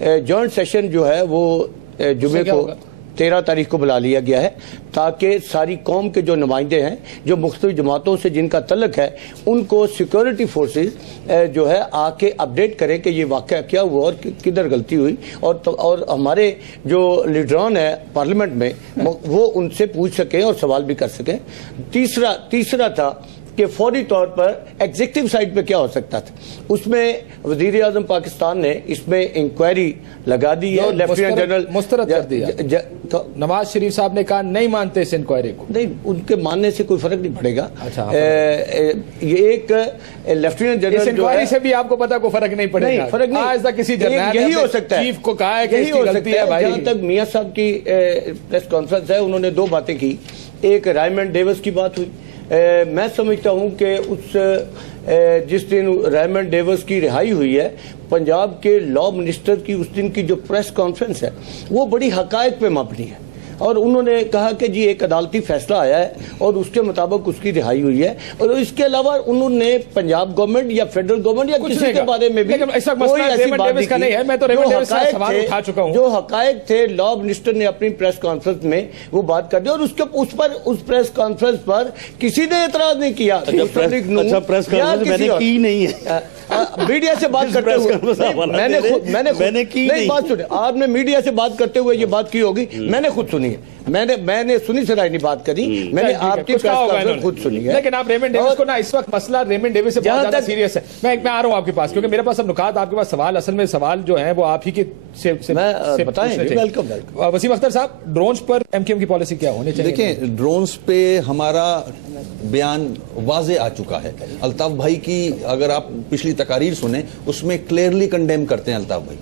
Joint session जो है वो जुमे को 13 तारीख को बुला लिया गया है, ताकि सारी कौम के जो नुमाइंदे हैं, जो मुख्तलिफ जमातों से जिनका तल्लक है, उनको सिक्योरिटी फोर्सेस जो है आके अपडेट करें कि ये वाक़या क्या हुआ और किधर गलती हुई, और हमारे जो लीडरान है पार्लियामेंट में वो उनसे पूछ सकें और सवाल भी कर सकें। तीसरा था कि फौरी तौर पर एग्जीक्यूटिव साइड पे क्या हो सकता था, उसमें वजीर आजम पाकिस्तान ने इसमें इंक्वायरी लगा दी है। लेफ्टिनेंट जनरल मुस्तरद कर दिया। नवाज शरीफ साहब ने कहा नहीं मानते इस इंक्वायरी को। नहीं, उनके मानने से कोई फर्क नहीं पड़ेगा। अच्छा, ये एक लेफ्टिनेंट जनरल इंक्वायरी से भी आपको पता को फर्क नहीं पड़ेगा। नहीं, फर्क नहीं, आज तक किसी जनरल यही हो सकता है, चीफ को कहा है कि यही हो सकता है भाई। जहां तक मियां साहब की प्रेस कॉन्फ्रेंस है, उन्होंने 2 बातें की। एक रायमंड डेविस की बात हुई। मैं समझता हूं कि जिस दिन रायमंड डेविस की रिहाई हुई है, पंजाब के लॉ मिनिस्टर की उस दिन की जो प्रेस कॉन्फ्रेंस है वो बड़ी हकायक पे मबनी है, और उन्होंने कहा कि जी एक अदालती फैसला आया है और उसके मुताबिक उसकी रिहाई हुई है। और इसके अलावा उन्होंने पंजाब गवर्नमेंट या फेडरल गवर्नमेंट या किसी के बारे में भी कोई ऐसी बात नहीं की। है। मैं तो सवाल उठा चुका हूं। जो हकायक थे, लॉ मिनिस्टर ने अपनी प्रेस कॉन्फ्रेंस में वो बात कर दी, और उस प्रेस कॉन्फ्रेंस पर किसी ने एतराज नहीं किया। प्रेस कॉन्फ्रेंस मैंने की नहीं है। मीडिया से बात करते हुए मैंने की नहीं। बात सुने, आपने मीडिया से बात करते हुए ये बात की होगी, मैंने खुद सुनी है। मैंने सुनी सराय नहीं बात करी, मैंने आपकी प्रेस कॉन्फ्रेंस खुद सुनी है। लेकिन आप रेमंड डेविस को ना, इस वक्त मसला रेमंड डेविस से बहुत ज्यादा सीरियस है। मैं आ रहा हूं आपके पास, क्योंकि मेरे पास सब नुकात, आपके पास सवाल, असल में सवाल जो है वो आप ही के से बताएं। वेलकम। वसीम अख्तर साहब, ड्रोन्स पर एमक्यूएम की पॉलिसी क्या होनी चाहिए? देखिए, ड्रोन्स पे हमारा बयान वाजे आ चुका है। अल्ताफ भाई की अगर आप पिछली तकारीर सुने, उसमें क्लियरली कंडेम करते हैं अल्ताफ भाई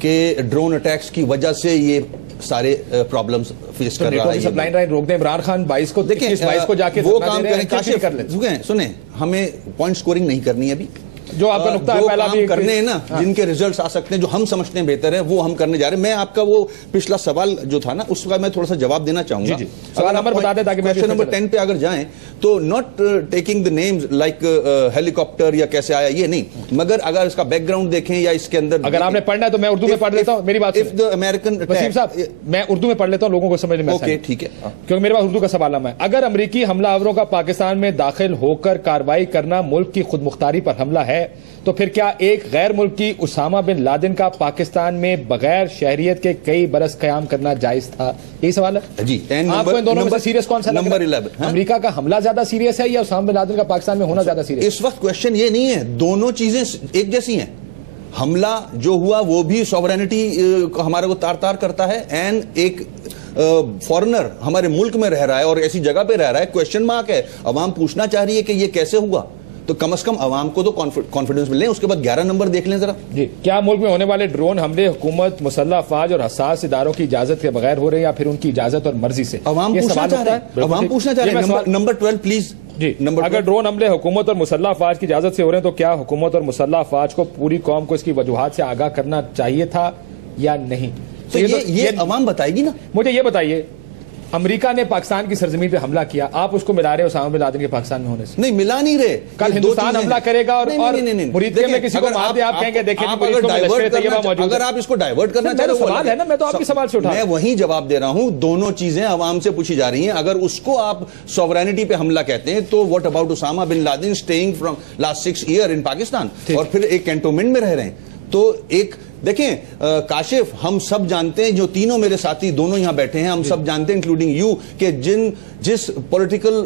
कि ड्रोन अटैक्स की वजह से ये सारे प्रॉब्लम्स फेस कर रहा है। सप्लाई लाइन रोक दें, इमरान खान 22 को, देखिए 22 को जाके वो काम करें। काशिफ कर ले, सुने, हमें पॉइंट स्कोरिंग नहीं करनी है अभी। जो आपका नुकता है पहला भी करने हैं ना, जिनके रिजल्ट्स आ सकते हैं, जो हम समझते हैं बेहतर है, वो हम करने जा रहे हैं। मैं आपका वो पिछला सवाल जो था ना, उसका मैं थोड़ा सा जवाब देना चाहूंगा। सवाल नंबर बता दें ताकि क्वेश्चन नंबर 10 पे अगर जाएं तो not taking the names like helicopter या कैसे आया, ये नहीं, मगर अगर इसका बैकग्राउंड देखें या इसके अंदर, अगर आपने पढ़ना है तो मैं उर्दू में पढ़ लेता हूं। मेरी बात, इफ द अमेरिकन, वसीम साहब मैं उर्दू में पढ़ लेता हूं, लोगों को समझने में। ओके, ठीक है, क्योंकि मेरे पास उर्दू का सवालनामा है। अगर अमरीकी हमलावरों का पाकिस्तान में दाखिल होकर कार्रवाई करना मुल्क की खुद मुख्तारी पर हमला है, तो फिर क्या एक गैर मुल्की उसामा बिन लादेन का पाकिस्तान में बगैर शहरियत के कई बरस कयाम करना जायज था? यही सवाल है जी। आपको इन दोनों में से सीरियस कौन सा? नंबर 11। अमेरिका का हमला ज्यादा सीरियस है या उसामा बिन लादेन का पाकिस्तान में होना ज्यादा सीरियस? इस वक्त क्वेश्चन ये नहीं है, दोनों चीजें एक जैसी हैं। हमला जो हुआ वो भी सॉवरेनिटी हमारे को तार तार करता है, एंड एक फॉरेनर हमारे मुल्क में रह रहा है और ऐसी जगह पे रह रहा है, क्वेश्चन मार्क है। अवाम पूछना चाह रही है कि ये कैसे हुआ, तो कम से कम अवाम को तो कॉन्फिडेंस मिले। उसके बाद 11 नंबर देख लें जरा जी। क्या मुल्क में होने वाले ड्रोन हमले हुकूमत, मुसल्लह अफवाज और हसास इदारों की इजाजत के बगैर हो रहे हैं या फिर उनकी इजाजत और मर्जी से? अवाम पूछना चाह रहा है। अवाम पूछना चाह रहे हैं। नंबर 12 प्लीज जी। अगर ड्रोन हमले हुकूमत और मुसल्लह अफवाज की इजाजत से हो रहे हैं, तो क्या हुकूमत और मुसल्लह अफवाज को पूरी कौम को इसकी वजूहात से आगाह करना चाहिए था या नहीं? तो ये अवाम बताएगी ना। मुझे ये बताइए, अमेरिका ने पाकिस्तान की सरजमीन पे हमला किया, आप उसको मिला रहे हो उसामा बिन लादेन के पाकिस्तान में होने से? नहीं, मिला नहीं रहे। कल हिंदुस्तान हमला करेगा और मुरीदके में किसी को मार दे, आप कहेंगे देखिए अगर आप इसको डाइवर्ट करना चाहते हो, सवाल है ना, मैं तो आपके सवाल से उठा, मैं वही जवाब दे रहा हूं। दोनों चीजें अवाम से पूछी जा रही हैं। अगर उसको आप सॉवरेनिटी पे हमला कहते हैं, तो what about Osama bin Laden staying from last 6 year in Pakistan, और फिर एक कैंटोनमेंट में रह रहे हैं। तो एक देखें काशिफ, हम सब जानते हैं, जो तीनों मेरे साथी दोनों यहां बैठे हैं, हम सब जानते हैं इंक्लूडिंग यू, कि जिस पॉलिटिकल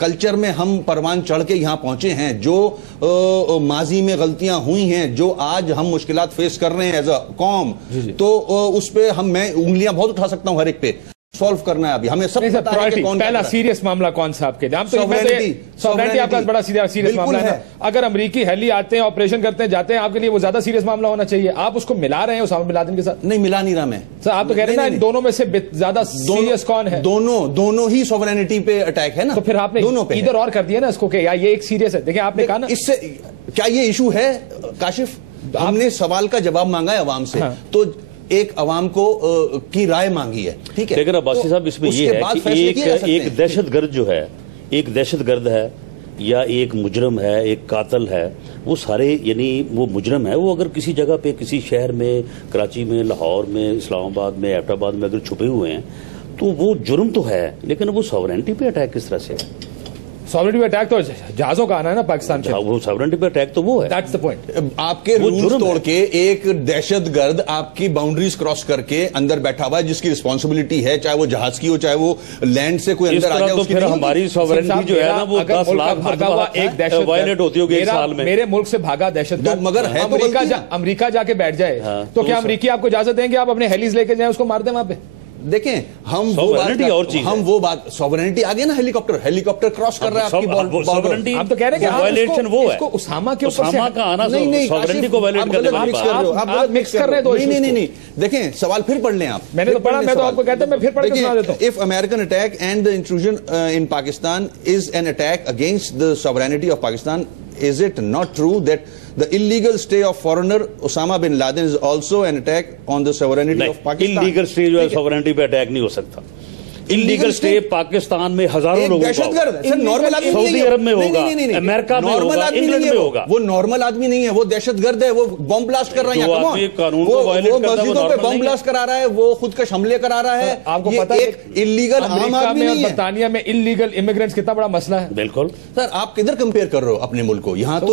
कल्चर में हम परवान चढ़ के यहां पहुंचे हैं, जो माजी में गलतियां हुई हैं, जो आज हम मुश्किलात फेस कर रहे हैं एज अ कौम, तो उस पे मैं उंगलियां बहुत उठा सकता हूं हर एक पे। सॉल्व करना है अभी हमें सब पता है कि कौन पहला सीरियस मामला कौन सा आपके लिए? सॉवरेनिटी आपका बड़ा सीरियस मामला है। अगर अमेरिकी हेली आते हैं, ऑपरेशन करते हैं, जाते हैं, आपके लिए वो ज्यादा सीरियस मामला होना चाहिए। आप उसको मिला रहे हैं उसामा बिन लादेन के साथ? नहीं, मिला नहीं रहा मैं। सर आप तो कह रहे हैं ना, दोनों में से ज्यादा सीरियस कौन है? दोनों ही सॉवरेनिटी पे अटैक है ना। तो फिर आपने दोनों पे इधर और कर दिया ना इसको, कि यार ये एक सीरियस है। देखिए आपने कहा ना, इससे क्या ये इशू है काशिफ? हमने सवाल का जवाब मांगा है अवाम से, तो एक अवाम को की राय मांगी है, ठीक है। लेकिन अब्बासी साहब, इसमें यह है कि एक दहशतगर्द जो है, एक दहशतगर्द है या एक मुजरम है, एक कातल है, वो सारे यानी वो मुजरम है, वो अगर किसी जगह पे, किसी शहर में, कराची में, लाहौर में, इस्लामाबाद में, एबटाबाद में अगर छुपे हुए हैं तो वो जुर्म तो है, लेकिन वो सॉवरेनिटी पे अटैक किस तरह से है? सॉवरेनिटी पे अटैक तो जहाजों का आना है ना पाकिस्तान के। वो सॉवरेनिटी पे अटैक तो वो है। That's the point. आपके रूल्स तोड़ के एक दहशतगर्द आपकी बाउंड्रीज क्रॉस करके अंदर बैठा हुआ है, जिसकी रिस्पांसिबिलिटी है, चाहे वो जहाज की हो, चाहे वो लैंड से कोई अंदर आ जाए, तो फिर हमारी सॉवरेनिटी जो है ना वो 10 लाख भागा हुआ एक दहशतगर्द वायलेट होती होगी एक साल में। मेरे मुल्क से भागा दहशतगर्द मगर है तो अमेरिका जाके बैठ जाए तो क्या अमेरिकी आपको इजाजत देंगे आप अपने हेलीज लेके जाए उसको मार दें वहां पे? देखें, हम वो बात सॉवरेनिटी आ गया ना, हेलीकॉप्टर क्रॉस कर रहा है आपकी सॉवरेनिटी। आप तो कह रहे हैं कि वायलेशन वो है, उसामा के ऊपर उसामा का आना सॉवरेनिटी को वायलेट करने वाली बात। आप मिक्स कर रहे हैं। नहीं, देखें, सवाल फिर पढ़ लें आप। मैंने तो पढ़ा, मैं तो आपको कहता हूं, मैं फिर पढ़ के सुना देता हूं। If American attack and the intrusion in Pakistan is an attack against the sovereignty of Pakistan, is it not true that the illegal stay of foreigner Osama bin Laden is also an attack on the sovereignty of Pakistan? Illegal stay जो है sovereignty पे attack नहीं हो सकता। Illegal stay Pakistan में हजारों लोगों का नॉर्मल आदमी सऊदी अरब में होगा, अमेरिका में होगा, इंग्लैंड में होगा। वो नॉर्मल आदमी नहीं है, वो दहशतगर्द है, वो बम ब्लास्ट कर रहा है, वो मस्जिदों पे बम ब्लास्ट करा रहा है, वो खुद का हमले करा रहा है। आपको पता है इलीगल आम आदमी नहीं है। बरतानिया में इलीगल इमिग्रेंट्स कितना बड़ा मसला है। बिल्कुल सर, आप किधर कंपेयर कर रहे हो अपने मुल्क को? यहाँ तो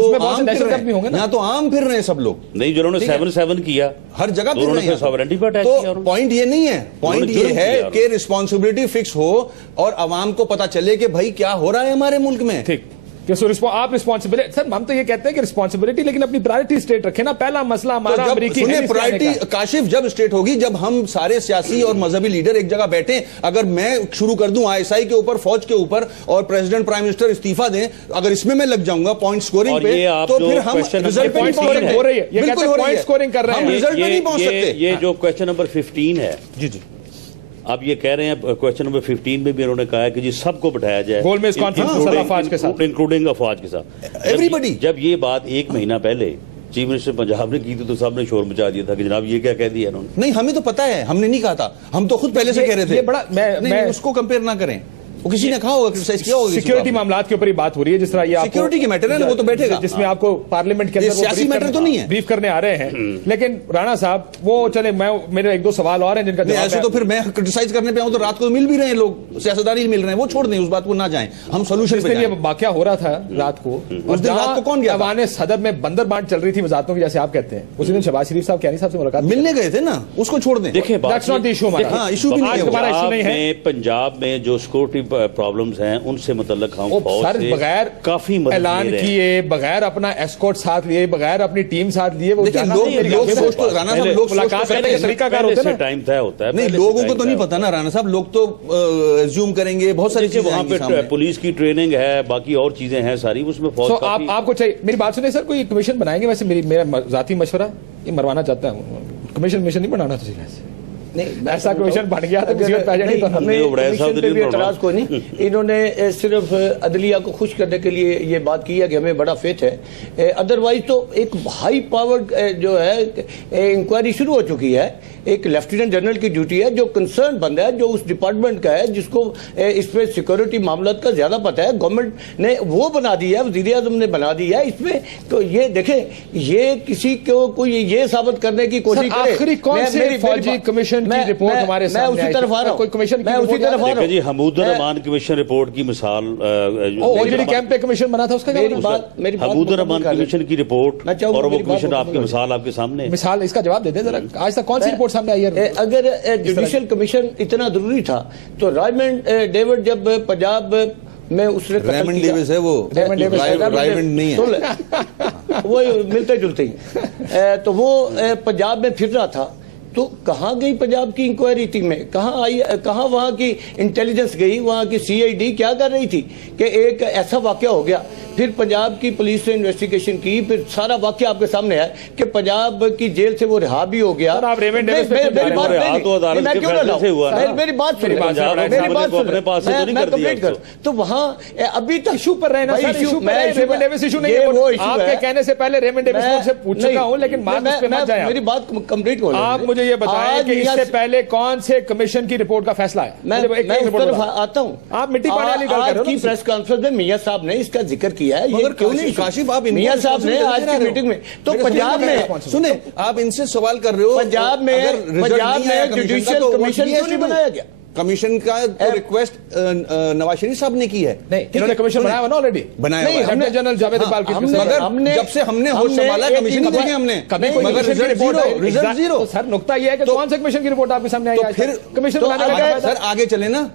यहाँ तो आम फिर रहे हैं सब लोग। नहीं, जिन्होंने 7/7 किया हर जगह सॉवरेनिटी पे अटैक किया। तो पॉइंट ये नहीं है, पॉइंट ये है कि रिस्पॉन्सिबिलिटी फिक्स हो और अवाम को पता चले कि भाई क्या हो रहा है हमारे मुल्क में। ठीक, आप रिस्पॉन्सिबिलिटी, सर हम तो ये कहते हैं कि रिस्पॉन्सिबिलिटी, लेकिन अपनी प्रायोरिटी स्टेट रखे ना। पहला मसला हमारा अमेरिकी प्रायोरिटी काशिफ जब स्टेट होगी, जब हम सारे सियासी और मजहबी लीडर एक जगह बैठे। अगर मैं शुरू कर दूं ISI के ऊपर, फौज के ऊपर, और प्रेसिडेंट प्राइम मिनिस्टर इस्तीफा दें, अगर इसमें मैं लग जाऊंगा पॉइंट स्कोरिंग पे, तो फिर हम रिजल्ट पॉइंट स्कोरिंग हो रही है, बिल्कुल पॉइंट स्कोरिंग कर रहे हैं, हम रिजल्ट में नहीं पहुंच सकते। ये जो क्वेश्चन नंबर 15 है, जी आप ये कह रहे हैं, क्वेश्चन नंबर 15 में भी उन्होंने कहा है कि जी सबको बिठाया जाए गोलमेज कॉन्फ्रेंस अफवाज के साथ, इंक्लूडिंग अफवाज के साथ, एवरीबॉडी। जब ये बात 1 महीना पहले चीफ मिनिस्टर पंजाब ने की थी तो सबने शोर मचा दिया था कि जनाब ये क्या कह दिया इन्होंने। नहीं, हमें तो पता है, हमने नहीं कहा था, हम तो खुद पहले से कह रहे थे। ये बड़ा मैं उसको कंपेयर ना करें, वो किसी ने कहा होगा, क्रिटिसाइज किया होगा। सिक्योरिटी मामलात के ऊपर ही बात हो रही है, जिस तरह ये सिक्योरिटी के मैटर है ना, वो तो बैठेगा, जिसमें आपको पार्लियामेंट के अंदर सियासी मैटर तो नहीं है, ब्रीफ करने आ रहे हैं। लेकिन राणा साहब, वो चले, मैं मेरे 1-2 सवाल और हैं जिनका जवाब ऐसे तो फिर मैं क्रिटिसाइज करने पे आऊं तो रात को मिल भी रहे हैं लोग, सियासतदान ही मिल रहे हैं, वो छोड़ दें, उस बात को ना जाएं, हम सोल्यूशन पे जाएं। वाकया हो रहा था रात को, उस दिन रात को कौन गया? अवाने सदर में बंदर बांट चल रही थी वजारतों की, जैसे आप कहते हैं। उसी दिन शहबाज शरीफ साहब कैनी साहब से मुलाकात मिलने गए थे ना, उसको छोड़ दें। देखिए, दैट्स नॉट द इशू हमारा, इशू भी नहीं है। पंजाब में जो सिक्योरिटी प्रॉब्लम्स हैं उनसे मतलब सर बगैर काफी ऐलान किए, बगैर अपना एस्कॉर्ट साथ लिए, बगैर अपनी टीम साथ लिए, वो मुलाकात करने का तरीकाकार होता है, टाइम तय होता है। नहीं, लोगों को तो नहीं पता ना राणा साहब, लोग तो एज्यूम करेंगे बहुत सारी चीजें। वहां पे पुलिस की ट्रेनिंग है, बाकी और चीजें हैं सारी, उसमें फौज आपको चाहिए। मेरी बात सुनिए सर, कोई कमीशन बनाएंगे? वैसे मेरा जाती मशवरा, ये मरवाना चाहता हूँ, कमीशन नहीं बनाना चाहिए। नहीं, ऐसा क्वेश्चन बन गया तो एतराज को नहीं, इन्होंने सिर्फ अदलिया को खुश करने के लिए ये बात की है कि हमें बड़ा फेथ है। अदरवाइज तो एक हाई पावर जो है इंक्वायरी शुरू हो चुकी है, एक लेफ्टिनेंट जनरल की ड्यूटी है, जो कंसर्न बंदा है, जो उस डिपार्टमेंट का है, जिसको इस पे सिक्योरिटी मामला का ज्यादा पता है। गवर्नमेंट ने वो बना दी है, वज़ीर आज़म ने बना दी है। इसमें तो ये देखें, ये किसी को कोई ये साबित करने की कोशिश करे। आखिरी कौन से फौजी कमीशन की रिपोर्ट हमारे सामने? मैं उसी तरफ आ रहा हूं, कोई कमीशन, मैं उसी तरफ आ रहा हूं। हमूदुर रहमान कमीशन रिपोर्ट की मिसाल, ओजीडी कैंप पे कमीशन बना था, उसका हमूदुर रहमान कमीशन की रिपोर्ट और वो कमीशन आपकी मिसाल आपके सामने, मिसाल इसका जवाब दे दे जरा। आज तक कौन सी रिपोर्ट सामने आई है? अगर जुडिशियल कमीशन इतना जरूरी था तो रायमंड डेविड जब पंजाब में उसने रेमंड डेविस है, वो रायमंड नहीं है, वो मिलते जुलते ही, तो वो पंजाब में फिर रहा था। तो कहाँ गई पंजाब की इंक्वायरी टीम में? कहाँ आई? कहाँ वहाँ की इंटेलिजेंस गई? वहाँ की CID क्या कर रही थी कि एक ऐसा वाकया हो गया, फिर पंजाब की पुलिस ने इन्वेस्टिगेशन की, फिर सारा वाकया आपके सामने है कि पंजाब की जेल से वो रिहा भी हो गया। मेरी बात कंप्लीट कर। तो वहाँ अभी तक इशू पर रहना, आपके कहने से पहले रेमंड डेविस से पूछ चुका हूँ, लेकिन मेरी बात कंप्लीट हो, आप मुझे मुझे ये बताएं कि इससे पहले कौन से कमीशन की रिपोर्ट का फैसला है? मैं उस तरफ आता हूँ। आप मिट्टी पानी वाली गल कर रहे हो। प्रेस कॉन्फ्रेंस में मियां साहब ने इसका जिक्र किया है, मगर क्यों नहीं काशिफ आप मियां साहब ने आज की मीटिंग में तो पंजाब में सुने, आप इनसे सवाल कर रहे हो, पंजाब में जुडिशियल कमीशन क्यों नहीं बनाया गया? कमीशन का तो रिक्वेस्ट नवाज शरीफ साहब ने की है। नहीं, इन्होंने कमीशन बनाया ना ऑलरेडी, बनाया नहीं, हमने जनरल जावेद इकबाल की मगर जब से हमने होश संभाला कमीशन नहीं देखे हमने, मगर रिजल्ट जीरो। सर नुकता यह है कि कौन से कमीशन की रिपोर्ट आपके सामने आई है? फिर कमीशन सर आगे चले ना,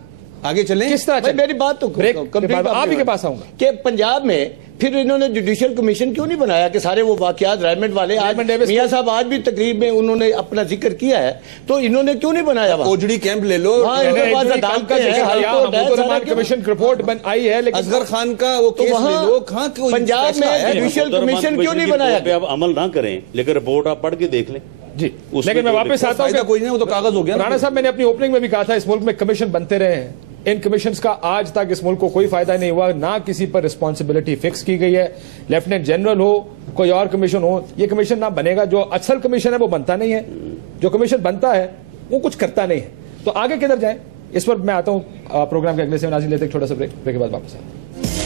आगे चलें। किस तरह? मेरी बात तो आप ही के पास आऊंगा कि पंजाब में फिर इन्होंने जुडिशियल कमीशन क्यों नहीं बनाया कि सारे वो वाकयात रेमंड वाले, आज मियां साहब आज भी तकरीब में उन्होंने अपना जिक्र किया है, तो इन्होंने क्यों नहीं बनाया? ओजड़ी कैंप ले लो, कमीशन रिपोर्ट आई है, लेकिन असगर खान का वो केस ले लो, पंजाब में जुडिशियल कमीशन क्यों नहीं बनाया? आप अमल ना करें, लेकिन रिपोर्ट आप पढ़ के देख लें जी। लेकिन मैं वापस आता हूँ, कोई नहीं, वो तो कागज हो गया। राणा साहब, मैंने अपनी ओपनिंग में भी कहा था इस मुल्क में कमीशन बनते रहे हैं, इन कमीशंस का आज तक इस मुल्क को कोई फायदा नहीं हुआ, ना किसी पर रिस्पॉन्सिबिलिटी फिक्स की गई है। लेफ्टिनेंट जनरल हो, कोई और कमीशन हो, ये कमीशन ना बनेगा। जो असल कमीशन है वो बनता नहीं है, जो कमीशन बनता है वो कुछ करता नहीं है। तो आगे किधर जाए, इस पर मैं आता हूं प्रोग्राम के अगले से। नाज़रीन, लेते एक छोटा सा ब्रेक के बाद वापस आए।